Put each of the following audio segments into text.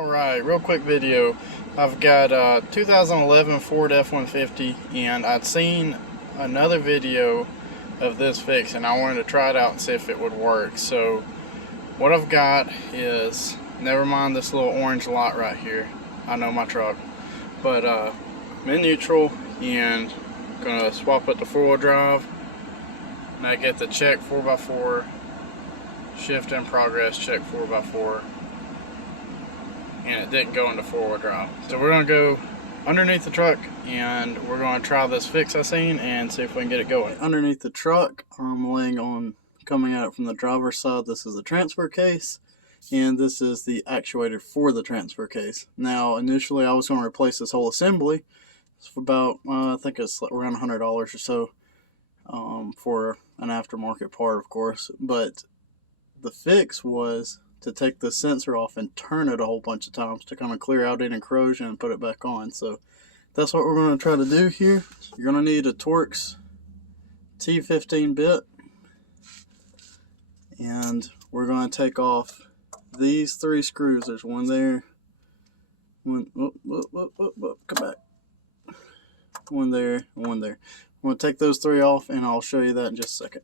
Alright, real quick video. I've got 2011 Ford F-150 and I'd seen another video of this fix and I wanted to try it out and see if it would work. So what I've got is, never mind this little orange light right here, I know my truck, but I'm in neutral and I'm going to swap it to 4-wheel drive and I get the check 4x4, shift in progress, check 4x4, and it didn't go into 4-wheel drive. So we're going to go underneath the truck and we're going to try this fix I seen and see if we can get it going. Underneath the truck, I'm laying on, coming at it from the driver's side, this is the transfer case and this is the actuator for the transfer case. Now initially I was going to replace this whole assembly. It's for about, I think it's around $100 or so for an aftermarket part, of course, but the fix was to take the sensor off and turn it a whole bunch of times to kind of clear out any corrosion and put it back on. So that's what we're going to try to do here. You're going to need a Torx T15 bit, and we're going to take off these 3 screws. There's one there, one, come back, one there, and one there. I'm going to take those 3 off and I'll show you that in just a second.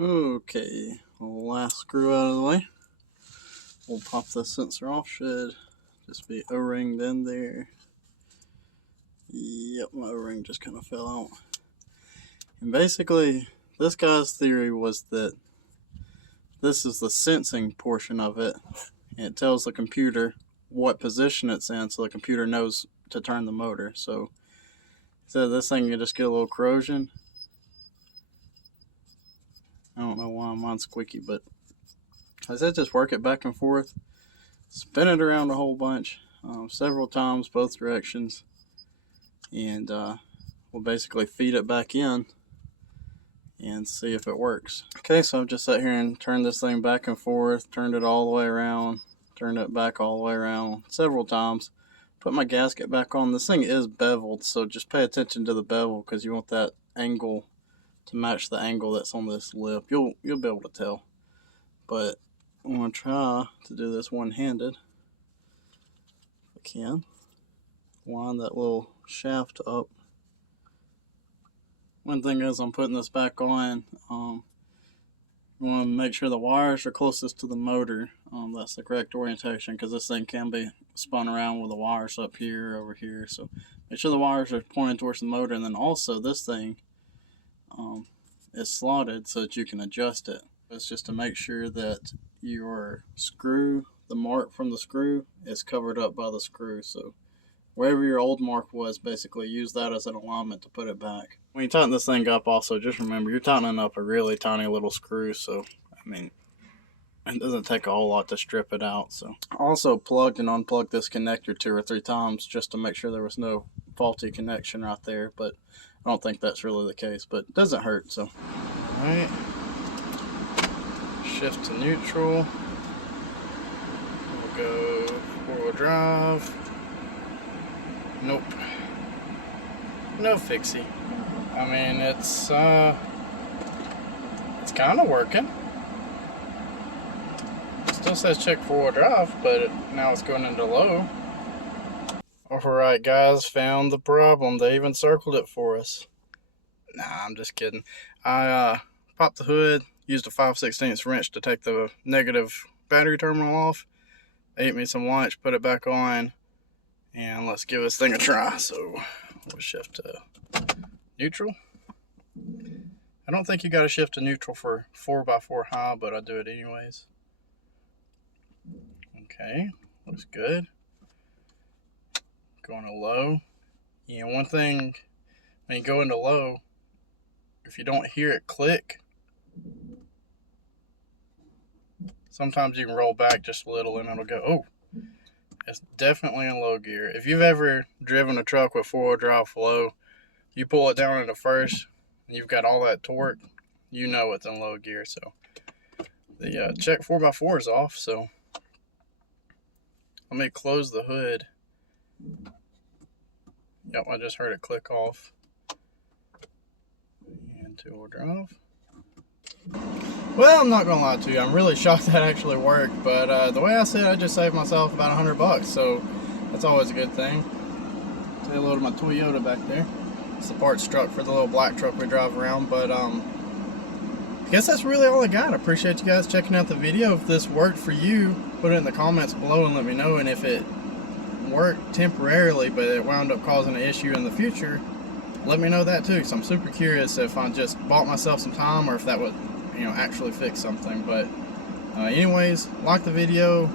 Okay, last screw out of the way. We'll pop the sensor off, should just be O-ringed in there. Yep, my O-ring just kind of fell out. And basically, this guy's theory was that this is the sensing portion of it. And it tells the computer what position it's in so the computer knows to turn the motor. So this thing can just get a little corrosion. I don't know why mine's squeaky, but I said just work it back and forth, spin it around a whole bunch, several times, both directions, and we'll basically feed it back in and see if it works. Okay, so I've just sat here and turned this thing back and forth, turned it all the way around, turned it back all the way around several times, put my gasket back on. This thing is beveled, so just pay attention to the bevel because you want that angle to match the angle that's on this lip. You'll be able to tell. But I'm going to try to do this one-handed if I can. Line that little shaft up. One thing is, I'm putting this back on, I want to make sure the wires are closest to the motor. That's the correct orientation, because this thing can be spun around with the wires up here, over here. So make sure the wires are pointing towards the motor, and then also this thing is slotted so that you can adjust it. It's just to make sure that your screw, the mark from the screw, is covered up by the screw. So wherever your old mark was, basically use that as an alignment to put it back. When you tighten this thing up, also just remember you're tightening up a really tiny little screw, so I mean it doesn't take a whole lot to strip it out. So I also plugged and unplugged this connector 2 or 3 times just to make sure there was no faulty connection right there, but I don't think that's really the case, but it doesn't hurt. So alright, shift to neutral, we'll go 4-wheel drive. Nope, no fixie. I mean, it's kind of working. It still says check 4-wheel drive, but now it's going into low. Alright guys, found the problem. They even circled it for us. Nah, I'm just kidding. I popped the hood, used a 5/16 wrench to take the negative battery terminal off, ate me some lunch, put it back on, and let's give this thing a try. So we'll shift to neutral. I don't think you got to shift to neutral for 4x4 high, but I do it anyways. Okay, looks good. Going to low. And one thing, when you go into low, if you don't hear it click, sometimes you can roll back just a little and it'll go, oh, it's definitely in low gear. If you've ever driven a truck with 4-wheel drive low, you pull it down into first, and you've got all that torque, you know it's in low gear. So the check 4x4 is off, so let me close the hood. Yep, I just heard it click off. And 2-wheel drive. Well, I'm not gonna lie to you, I'm really shocked that actually worked, but the way I said, I just saved myself about $100, so that's always a good thing. Say hello to my Toyota back there. It's the parts truck for the little black truck we drive around, but I guess that's really all I got. I appreciate you guys checking out the video. If this worked for you, put it in the comments below and let me know, and if it worked temporarily but it wound up causing an issue in the future, let me know that too, because I'm super curious if I just bought myself some time or if that would, you know, actually fix something. But anyways, like the video,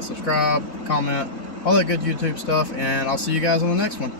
subscribe, comment, all that good YouTube stuff, and I'll see you guys on the next one.